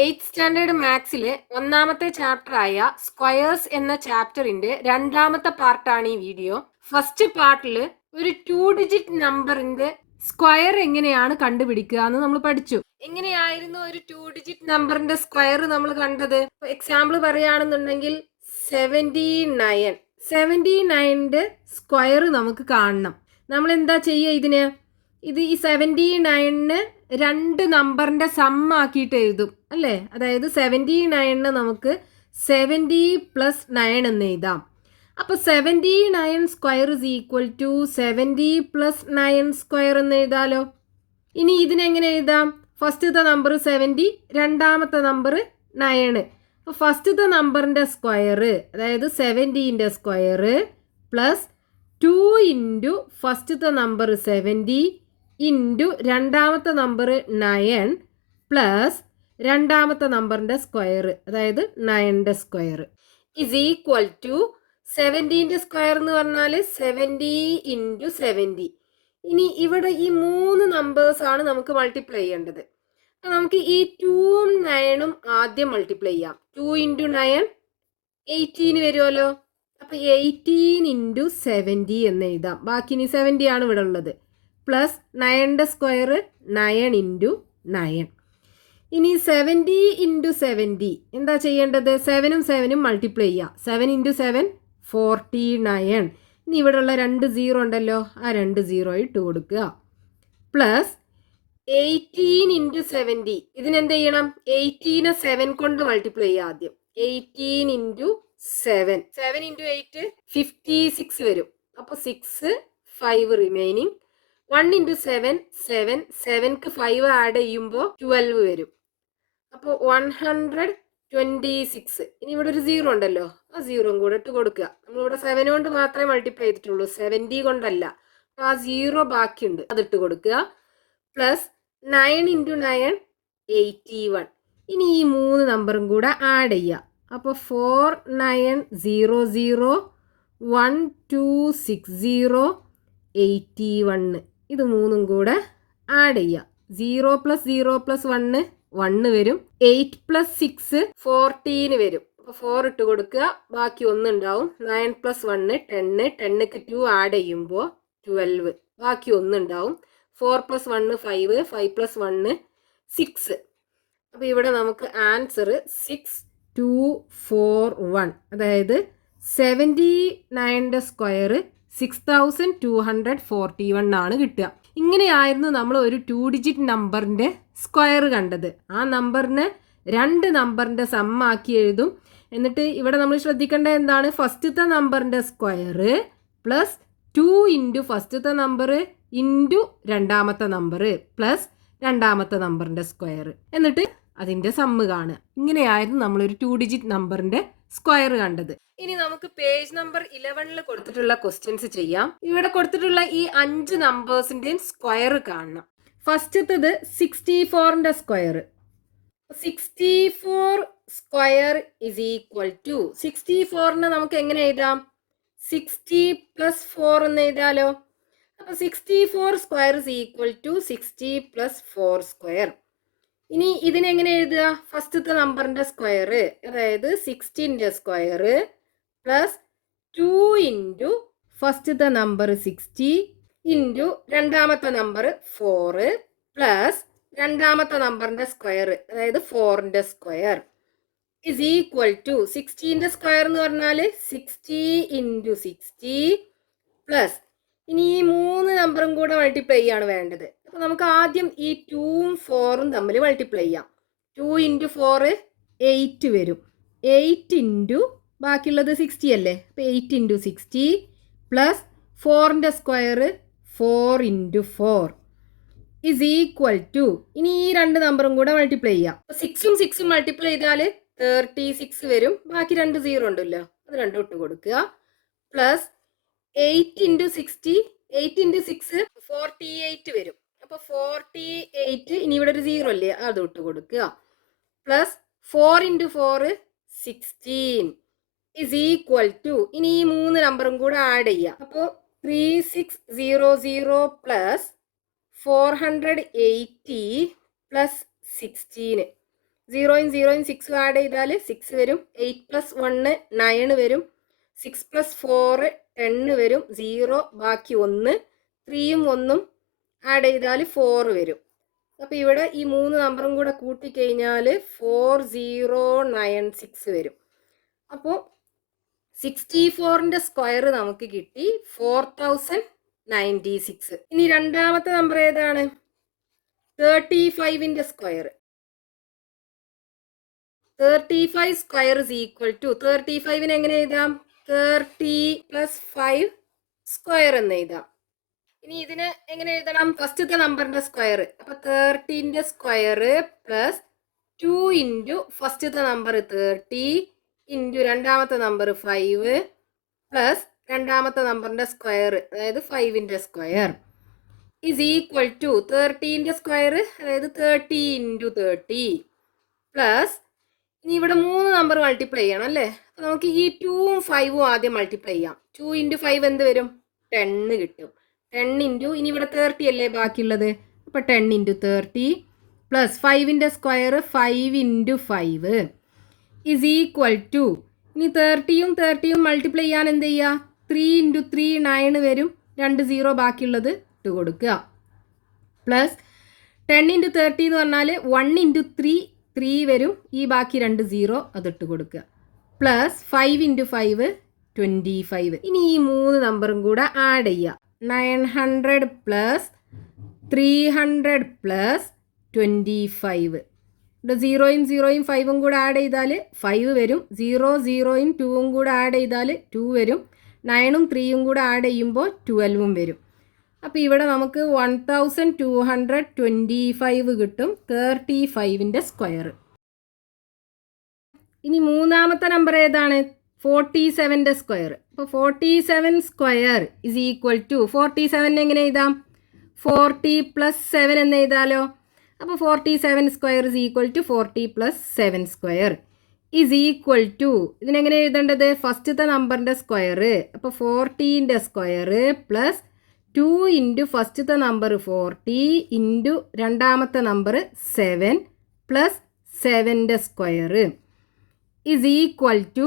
8th standard മാത്സിലെ ഒന്നാമത്തെ ചാപ്റ്ററായ squares എന്ന ചാപ്റ്ററിന്റെ രണ്ടാമത്തെ പാർട്ടാണ് ഈ വീഡിയോ. ഫസ്റ്റ് പാർട്ടിൽ ഒരു 2 ഡിജിറ്റ് നമ്പറിന്റെ സ്ക്വയർ എങ്ങനെയാണ് കണ്ടുപിടിക്കുക എന്ന് നമ്മൾ പഠിച്ചു. എങ്ങനെയായിരുന്നു ഒരു 2 ഡിജിറ്റ് നമ്പറിന്റെ സ്ക്വയർ നമ്മൾ കണ്ടത്? എക്സാമ്പിൾ പറയുകയാണെന്നുണ്ടെങ്കിൽ 79. 79ന്റെ സ്ക്വയർ നമുക്ക് കാണണം. നമ്മൾ എന്താ ചെയ്യുക? ഇത് ഈ 79ന് രണ്ട് നമ്പറിന്റെ സം ആക്കിയിട്ട് എഴുതും അല്ലേ? അതായത് 79ന് നമുക്ക് 70 + 9 എന്ന് എഴുതാം. അപ്പൊ 79 square is equal to 70 + 9 square എന്ന് എഴുതാലോ. ഇനി ഇതിനെങ്ങനെ എഴുതാം? ഫസ്റ്റത്തെ നമ്പർ 70, രണ്ടാമത്തെ നമ്പർ 9. അപ്പൊ ഫസ്റ്റത്തെ നമ്പറിന്റെ സ്ക്വയർ, അതായത് 70ന്റെ സ്ക്വയർ പ്ലസ് 2 ഇൻറ്റു ഫസ്റ്റത്തെ നമ്പർ 70 ഇൻറ്റു രണ്ടാമത്തെ നമ്പർ 9 പ്ലസ് രണ്ടാമത്തെ നമ്പറിൻ്റെ സ്ക്വയർ, അതായത് 9ന്റെ സ്ക്വയർ ഇസ് ഈക്വൽ ടു 70ന്റെ സ്ക്വയർ എന്ന് പറഞ്ഞാൽ 70 ഇൻറ്റു 70. ഇനി ഇവിടെ ഈ 3 നമ്പേഴ്സാണ് നമുക്ക് മൾട്ടിപ്ലൈ ചെയ്യേണ്ടത്. നമുക്ക് ഈ 2ഉം 9ഉം ആദ്യം മൾട്ടിപ്ലൈ ചെയ്യാം. 2 ഇൻറ്റു 9 18 വരുമല്ലോ. അപ്പോൾ 18 ഇൻറ്റു 70 എന്ന് എഴുതാം. ബാക്കി ഇനി 70 ആണ് ഇവിടെ ഉള്ളത്. പ്ലസ് 9ന്റെ സ്ക്വയർ 9 ഇൻറ്റു 9. ഇനി 70 ഇൻറ്റു 70 എന്താ ചെയ്യേണ്ടത്? 7ഉം 7ഉം മൾട്ടിപ്ലൈ ചെയ്യുക. 7 ഇൻറ്റു 7 49. ഇനി ഇവിടെ ഉള്ള 2 0 ഉണ്ടല്ലോ, ആ 2 0 ഇട്ട് കൊടുക്കുക. പ്ലസ് 18 ഇൻറ്റു 70 ഇതിനെന്ത് ചെയ്യണം? 18നെ 7 കൊണ്ട് മൾട്ടിപ്ലൈ ചെയ്യുക ആദ്യം. 18 ഇൻറ്റു 7, 7 ഇൻറ്റു 8 56 വരും. അപ്പോൾ 6 5 റിമൈനിങ്. 1 ഇൻറ്റു 7 7, 7ക്ക് 5 ആഡ് ചെയ്യുമ്പോൾ 12 വരും. അപ്പോൾ 126. ഇനി ഇവിടെ ഒരു 0 ഉണ്ടല്ലോ, ആ 0 കൂടെ ഇട്ട് കൊടുക്കുക. നമ്മളിവിടെ 7 കൊണ്ട് മാത്രമേ മൾട്ടിപ്ലൈ ചെയ്തിട്ടുള്ളൂ, 70 കൊണ്ടല്ല. അപ്പോൾ ആ 0 ബാക്കിയുണ്ട്, അതിട്ട് കൊടുക്കുക. Plus 9 into 9 81. ഇനി ഈ 3 നമ്പറും കൂടെ ആഡ് ചെയ്യുക. അപ്പോൾ 4900 1260 81. ഇത് 3ഉം കൂടെ ആഡ് ചെയ്യുക. 0 + 0 + 1 1 വരും. 8 + 6 14 വരും. അപ്പോൾ 4 ഇട്ട് കൊടുക്കുക. ബാക്കി 1 ഉണ്ടാവും. 9 + 1 10, 10ക്ക് 2 ആഡ് ചെയ്യുമ്പോൾ 12. ബാക്കി 1 ഉണ്ടാവും. 4 + 1 5, 5 + 1 6. അപ്പോൾ ഇവിടെ നമുക്ക് ആൻസർ 6241, അതായത് 79ന്റെ സ്ക്വയർ 6241 ആണ് കിട്ടുക. ഇങ്ങനെയായിരുന്നു നമ്മൾ ഒരു 2 ഡിജിറ്റ് നമ്പറിൻ്റെ സ്ക്വയർ കണ്ടത്. ആ നമ്പറിന് രണ്ട് നമ്പറിൻ്റെ സം ആക്കി എഴുതും. എന്നിട്ട് ഇവിടെ നമ്മൾ ശ്രദ്ധിക്കേണ്ടത് എന്താണ്? ഫസ്റ്റത്തെ നമ്പറിൻ്റെ സ്ക്വയർ പ്ലസ് 2 ഇൻറ്റു ഫസ്റ്റത്തെ നമ്പർ ഇൻറ്റു രണ്ടാമത്തെ നമ്പർ പ്ലസ് രണ്ടാമത്തെ നമ്പറിൻ്റെ സ്ക്വയർ, എന്നിട്ട് അതിൻ്റെ സമ്മ് കാണുക. ഇങ്ങനെയായിരുന്നു നമ്മളൊരു 2 ഡിജിറ്റ് നമ്പറിൻ്റെ സ്ക്വയർ കണ്ടത്. ഇനി നമുക്ക് പേജ് നമ്പർ 11 കൊടുത്തിട്ടുള്ള ക്വസ്റ്റ്യൻസ് ചെയ്യാം. ഇവിടെ കൊടുത്തിട്ടുള്ള ഈ 5 നമ്പേഴ്സിന്റെയും സ്ക്വയർ കാണണം. ഫസ്റ്റത്തത് 64ന്റെ square. 64 square is equal to 64നെ നമുക്ക് എങ്ങനെ എഴുതാം? 60 + 4 എന്ന് എഴുതാലോ. അപ്പൊ 64 square is equal to 60 + 4 square. ഇനി ഇതിനെങ്ങനെ എഴുതുക? ഫസ്റ്റത്തെ നമ്പറിന്റെ സ്ക്വയർ, അതായത് 16ന്റെ സ്ക്വയർ പ്ലസ് 2 ഇൻറ്റു ഫസ്റ്റത്തെ നമ്പർ 60 ഇൻറ്റു രണ്ടാമത്തെ നമ്പർ 4 പ്ലസ് രണ്ടാമത്തെ നമ്പറിന്റെ സ്ക്വയർ, അതായത് 4ന്റെ സ്ക്വയർ ഇസ് ഈക്വൽ ടു 16ന്റെ സ്ക്വയർ എന്ന് പറഞ്ഞാൽ 60 ഇൻറ്റു 60 പ്ലസ് ഇനി ഈ 3 നമ്പറും കൂടെ മൾട്ടിപ്ലൈ ചെയ്യാണ് വേണ്ടത്. അപ്പോൾ നമുക്ക് ആദ്യം ഈ 2ഉം 4ഉം തമ്മിൽ മൾട്ടിപ്ലൈ ചെയ്യാം. 2 ഇൻറ്റു 4 8 വരും. 8 ഇൻറ്റു ബാക്കിയുള്ളത് 60 അല്ലേ, അപ്പോൾ 8 ഇൻറ്റു 60 പ്ലസ് 4ന്റെ square 4 into 4 is equal to ഇനി ഈ രണ്ട് നമ്പറും കൂടെ മൾട്ടിപ്ലൈ ചെയ്യാം. 6ഉം 6ഉം മൾട്ടിപ്ലൈ ചെയ്താൽ 36 വരും. ബാക്കി 2 0 ഉണ്ടല്ലോ, അത് രണ്ടും ഇട്ട് കൊടുക്കുക. പ്ലസ് 8 ഇൻറ്റു 60, 8 ഇൻറ്റു 6 48 വരും. അപ്പോൾ 48, ഇനി ഇവിടെ ഒരു 0 അല്ലേ, അത് ഇട്ട് കൊടുക്കുക. Plus 4 into 4 16 is equal to ഇനി ഈ 3 നമ്പറും കൂടെ ആഡ് ചെയ്യാം. അപ്പോൾ 3600 പ്ലസ് 480 പ്ലസ് 16 സീറോയും സീറോയും 6 ആഡ് ചെയ്താൽ 6 വരും. 8 പ്ലസ് 1 9 വരും. 6 പ്ലസ് 4 10 വരും. 0 ബാക്കി 1. 3യും 1ഉം ആഡ് ചെയ്താൽ 4 വരും. അപ്പോൾ ഇവിടെ ഈ 3 നമ്പറും കൂടെ കൂട്ടിക്കഴിഞ്ഞാൽ 4096 വരും. അപ്പോൾ 64ന്റെ സ്ക്വയർ നമുക്ക് കിട്ടി 4096. ഇനി രണ്ടാമത്തെ നമ്പർ ഏതാണ്? 35ന്റെ square. 35 square is equal to 35ന് എങ്ങനെ എഴുതാം? 30 പ്ലസ് 5 സ്ക്വയർ എന്ന് എഴുതാം. ഇനി ഇതിന് എങ്ങനെ എഴുതണം? ഫസ്റ്റത്തെ നമ്പറിന്റെ സ്ക്വയർ. അപ്പൊ 30ന്റെ സ്ക്വയർ പ്ലസ് 2 ഇൻറ്റു ഫസ്റ്റത്തെ നമ്പർ 30 ഇൻറ്റു രണ്ടാമത്തെ നമ്പർ 5 പ്ലസ് രണ്ടാമത്തെ നമ്പറിന്റെ സ്ക്വയർ, അതായത് 5ന്റെ സ്ക്വയർ ഇസ് ഈക്വൽ ടു 30ന്റെ സ്ക്വയർ, അതായത് 30 ഇൻറ്റു 30 പ്ലസ് ഇനി ഇവിടെ 3 നമ്പർ മൾട്ടിപ്ലൈ ചെയ്യണം അല്ലേ? അപ്പൊ നമുക്ക് ഈ 2ഉം 5ഉം ആദ്യം മൾട്ടിപ്ലൈ ചെയ്യാം. 2 ഇൻറ്റു 5 എന്ത് വരും? 10 കിട്ടും. 10 ഇൻറ്റു ഇനി ഇവിടെ 30 അല്ലേ ബാക്കിയുള്ളത്, അപ്പോൾ 10 ഇൻറ്റു 30 പ്ലസ് 5ന്റെ square 5 into 5 is equal to ഇനി 30യും മൾട്ടിപ്ലൈ ചെയ്യാൻ എന്ത് ചെയ്യുക? 3 ഇൻറ്റു 3 9 വരും. 2 0 ബാക്കിയുള്ളത് ഇട്ട് കൊടുക്കുക. പ്ലസ് 10 ഇൻറ്റു 30 എന്ന് പറഞ്ഞാൽ 1 ഇൻറ്റു 3 വരും. ഈ ബാക്കി 2 0 അതിട്ട് കൊടുക്കുക. Plus 5 into 5 25. ഇനി ഈ 3 നമ്പറും കൂടെ ആഡ് ചെയ്യുക. 900 പ്ലസ് 300 പ്ലസ് 25. ഇവിടെ 0യും 0യും 5ഉം കൂടെ ആഡ് ചെയ്താൽ 5 വരും. 0 0യും 2ഉം കൂടെ ആഡ് ചെയ്താൽ 2 വരും. 9ഉം 3യും കൂടെ ആഡ് ചെയ്യുമ്പോൾ 12ഉം വരും. അപ്പോൾ ഇവിടെ നമുക്ക് 1225 കിട്ടും. 35ന്റെ സ്ക്വയർ. ഇനി മൂന്നാമത്തെ നമ്പർ ഏതാണ്? 47ന്റെ സ്ക്വയർ. അപ്പോൾ 47 സ്ക്വയർ ഇസ് ഈക്വൽ ടു 47 എങ്ങനെ എഴുതാം? 40 പ്ലസ് 7 എന്ന് എഴുതാലോ. അപ്പോൾ 47 square is equal to 40 plus 7 square is equal to ഇതിനെങ്ങനെ എഴുതേണ്ടത്? ഫസ്റ്റത്തെ നമ്പറിൻ്റെ സ്ക്വയർ. അപ്പോൾ 40ന്റെ സ്ക്വയർ പ്ലസ് 2 ഇൻറ്റു ഫസ്റ്റത്തെ നമ്പർ 40 ഇൻറ്റു രണ്ടാമത്തെ നമ്പർ 7 പ്ലസ് 7ന്റെ സ്ക്വയർ ഇസ് ഈക്വൽ ടു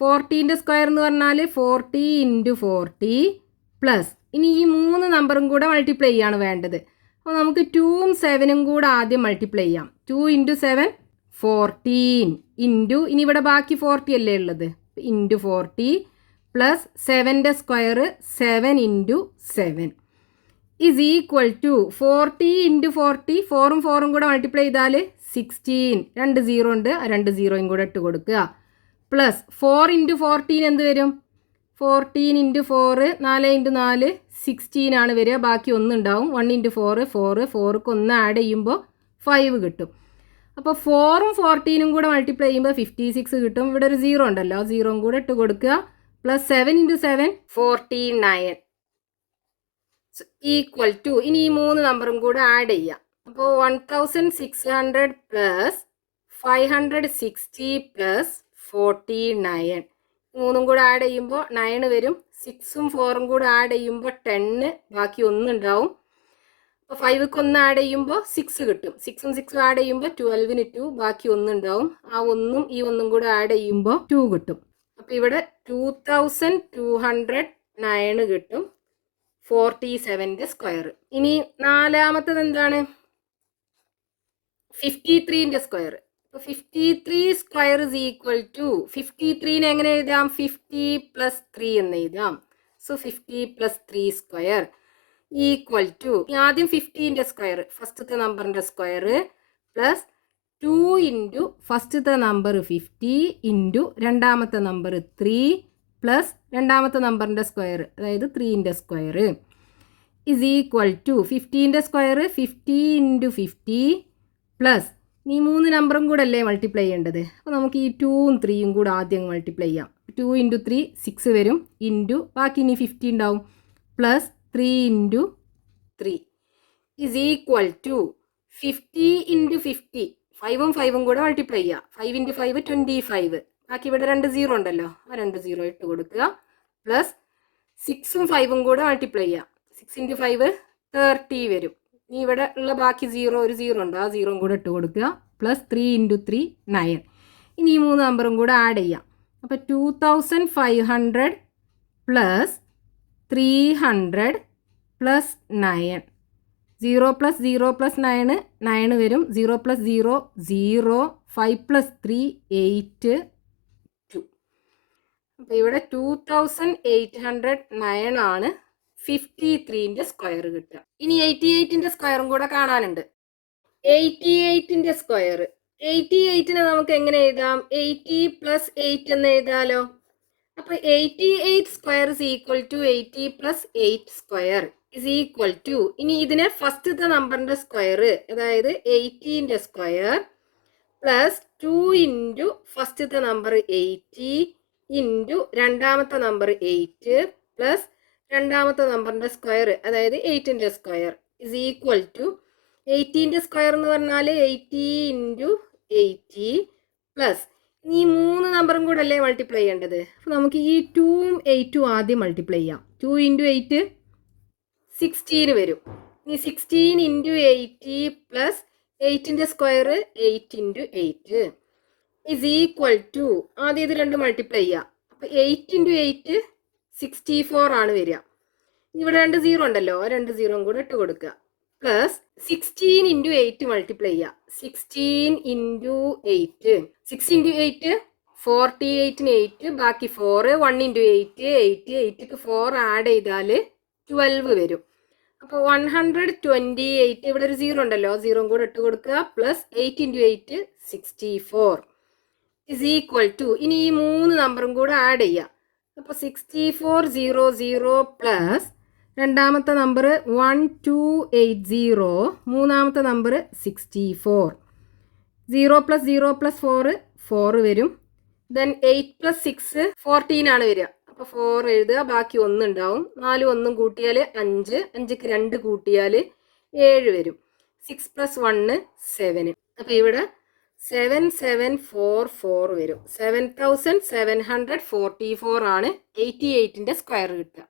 40ന്റെ സ്ക്വയർ എന്ന് പറഞ്ഞാൽ 40 ഇൻറ്റു 40 പ്ലസ് ഇനി ഈ 3 നമ്പറും കൂടെ മൾട്ടിപ്ലൈ ചെയ്യാണ് വേണ്ടത്. അപ്പോൾ നമുക്ക് 2ഉം 7ഉം കൂടെ ആദ്യം മൾട്ടിപ്ലൈ ചെയ്യാം. 2 ഇൻറ്റു 7 14 ഇൻറ്റു ഇനി ഇവിടെ ബാക്കി 40 അല്ലേ ഉള്ളത്, ഇൻറ്റു 40 പ്ലസ് 7ന്റെ square 7 into 7 is equal to 40 into 40 4ഉം 4ഉം കൂടെ മൾട്ടിപ്ലൈ ചെയ്താൽ 16. 2 0 ഉണ്ട്, 2 0യും കൂടെ ഇട്ട് കൊടുക്കുക. പ്ലസ് 4 ഇൻറ്റു 14 എന്ത് വരും? 14 ഇൻറ്റു 4 4 ഇൻറ്റു 4 16 ആണ് വരിക. ബാക്കി 1 ഉണ്ടാവും. 1 ഇൻറ്റു 4 4ക്ക് 1 ആഡ് ചെയ്യുമ്പോൾ 5 കിട്ടും. അപ്പോൾ 4ഉം 14ഉം കൂടെ മൾട്ടിപ്ലൈ ചെയ്യുമ്പോൾ 56 കിട്ടും. ഇവിടെ ഒരു 0 ഉണ്ടല്ലോ, 0യും കൂടെ ഇട്ട് കൊടുക്കുക. പ്ലസ് 7 ഇൻറ്റു 7 49 ഈക്വൽ ടു ഇനി ഈ 3 നമ്പറും കൂടെ ആഡ് ചെയ്യാം. അപ്പോൾ 1600 പ്ലസ് 560 പ്ലസ് 49 3ഉം കൂടെ ആഡ് ചെയ്യുമ്പോൾ 9 വരും. 6ഉം 4ഉം കൂടെ ആഡ് ചെയ്യുമ്പോൾ 10, ബാക്കി 1 ഉണ്ടാവും. അപ്പോൾ 5ക്ക് 1 ആഡ് ചെയ്യുമ്പോൾ 6 കിട്ടും. 6ഉം 6ഉം ആഡ് ചെയ്യുമ്പോൾ 12ന് 2, ബാക്കി 1 ഉണ്ടാവും. ആ 1ഉം ഈ 1ഉം കൂടെ ആഡ് ചെയ്യുമ്പോൾ 2 കിട്ടും. അപ്പോൾ ഇവിടെ 2209 കിട്ടും 47ന്റെ സ്ക്വയർ. ഇനി നാലാമത്തത് എന്താണ്? 53ന്റെ സ്ക്വയർ. അപ്പോൾ 53 സ്ക്വയർ ഇസ് ഈക്വൽ ടു 53നെ എങ്ങനെ എഴുതാം? 50 പ്ലസ് 3 എന്ന് എഴുതാം. So 50 plus 3 square equal to ആദ്യം 50ന്റെ സ്ക്വയർ, ഫസ്റ്റത്തെ നമ്പറിൻ്റെ സ്ക്വയർ പ്ലസ് 2 ഇൻറ്റു ഫസ്റ്റത്തെ നമ്പർ 50 ഇൻറ്റു രണ്ടാമത്തെ നമ്പർ 3 പ്ലസ് രണ്ടാമത്തെ നമ്പറിൻ്റെ സ്ക്വയർ, അതായത് 3ന്റെ സ്ക്വയർ ഇസ് ഈക്വൽ ടു 50ന്റെ സ്ക്വയർ 50 ഇൻറ്റു 50 പ്ലസ് ഈ 3 നമ്പറും കൂടെ അല്ലേ മൾട്ടിപ്ലൈ ചെയ്യേണ്ടത്. അപ്പോൾ നമുക്ക് ഈ 2ഉം 3യും കൂടെ ആദ്യം മൾട്ടിപ്ലൈ ചെയ്യാം. 2 ഇൻറ്റു 3 6 വരും. ഇൻറ്റു ബാക്കി ഇനി 50 ഉണ്ടാവും. Plus 3 into 3 is equal to 50 into 50 5ഉം 5ഉം കൂടെ മൾട്ടിപ്ലൈ ചെയ്യുക. 5 ഇൻറ്റു 5 25. ബാക്കി ഇവിടെ 2 0 ഉണ്ടല്ലോ, ആ 2 0 ഇട്ട് കൊടുക്കുക. പ്ലസ് 6ഉം 5ഉം കൂടെ മൾട്ടിപ്ലൈ ചെയ്യുക. 6 ഇൻറ്റു 5 30 വരും. ഇനി ഇവിടെ ഉള്ള ബാക്കി ഒരു സീറോ ഉണ്ട്, ആ സീറോയും കൂടെ ഇട്ട് കൊടുക്കുക. പ്ലസ് 3 × 3 9. ഇനി ഈ 3 നമ്പറും കൂടെ ആഡ് ചെയ്യാം. അപ്പോൾ 2500 പ്ലസ് 300 പ്ലസ് 9. 0 പ്ലസ് 0 പ്ലസ് 9 9 വരും. 0 പ്ലസ് 0 0. 5 പ്ലസ് 3 8 2. അപ്പോൾ ഇവിടെ 2809 ആണ് 53ൻ്റെ സ്ക്വയർ കിട്ടുക. ഇനി 88ൻ്റെ സ്ക്വയറും കൂടെ കാണാനുണ്ട്. 88ൻ്റെ സ്ക്വയർ, 88നെ നമുക്ക് എങ്ങനെ എഴുതാം? 80 പ്ലസ് 8 എന്ന് എഴുതാലോ. അപ്പോൾ 88 square is equal to 80 plus 8 square is equal to, ഇനി ഇതിനെ ഫസ്റ്റത്തെ നമ്പറിൻ്റെ സ്ക്വയർ, അതായത് 80ൻ്റെ സ്ക്വയർ പ്ലസ് 2 ഇൻറ്റു ഫസ്റ്റത്തെ നമ്പർ 80 ഇൻറ്റു രണ്ടാമത്തെ നമ്പർ 8 പ്ലസ് രണ്ടാമത്തെ നമ്പറിൻ്റെ സ്ക്വയർ, അതായത് 8ൻ്റെ സ്ക്വയർ ഇസ് ഈക്വൽ ടു 80ൻ്റെ സ്ക്വയർ എന്ന് പറഞ്ഞാൽ 80 ഇൻറ്റു 80 പ്ലസ് ഈ 3 നമ്പറും കൂടെ അല്ലേ മൾട്ടിപ്ലൈ ചെയ്യേണ്ടത്. അപ്പോൾ നമുക്ക് ഈ 2ഉം 8ഉം ആദ്യം മൾട്ടിപ്ലൈ ചെയ്യാം. 2 ഇൻറ്റു 8 16 വരും. ഇനി 16 ഇൻറ്റു 80 പ്ലസ് 8ൻ്റെ square 8 into 8 is equal to, ആദ്യം ഇത് 2 മൾട്ടിപ്ലൈ ചെയ്യാം. അപ്പോൾ 8 ഇൻറ്റു 8 64 ആണ് വരിക. ഇവിടെ 2 സീറോ ഉണ്ടല്ലോ, ആ 2 സീറോയും കൂടെ ഇട്ട് കൊടുക്കുക. പ്ലസ് 16 ഇൻറ്റു 8 മൾട്ടിപ്ലൈ ചെയ്യുക. 16 ഇൻറ്റു 8 6 ഇൻറ്റു 8 48ന് 8 ബാക്കി 4 1 ഇൻറ്റു 8 8 8ക്ക് 4 ആഡ് ചെയ്താൽ 12 വരും. അപ്പോൾ 128, ഇവിടെ ഒരു സീറോ ഉണ്ടല്ലോ, സീറോയും കൂടെ ഇട്ട് കൊടുക്കുക. Plus 8 into 8 64 is equal to, ഇനി ഈ 3 നമ്പറും കൂടെ ആഡ് ചെയ്യുക. അപ്പോൾ 6400 പ്ലസ് രണ്ടാമത്തെ നമ്പർ 1280, മൂന്നാമത്തെ നമ്പർ 64. 0 പ്ലസ് 0 പ്ലസ് 4 വരും. ദെൻ 8 പ്ലസ് 6 14 ആണ് വരിക. അപ്പോൾ 4 എഴുതുക, ബാക്കി 1 ഉണ്ടാവും. 4 1 കൂട്ടിയാൽ 5, 5ക്ക് 2 കൂട്ടിയാൽ 7 വരും. 6 പ്ലസ് 1 7. അപ്പോൾ ഇവിടെ 7744 വരും. 7744 ആണ് 88ൻ്റെ സ്ക്വയർ കിട്ടുക.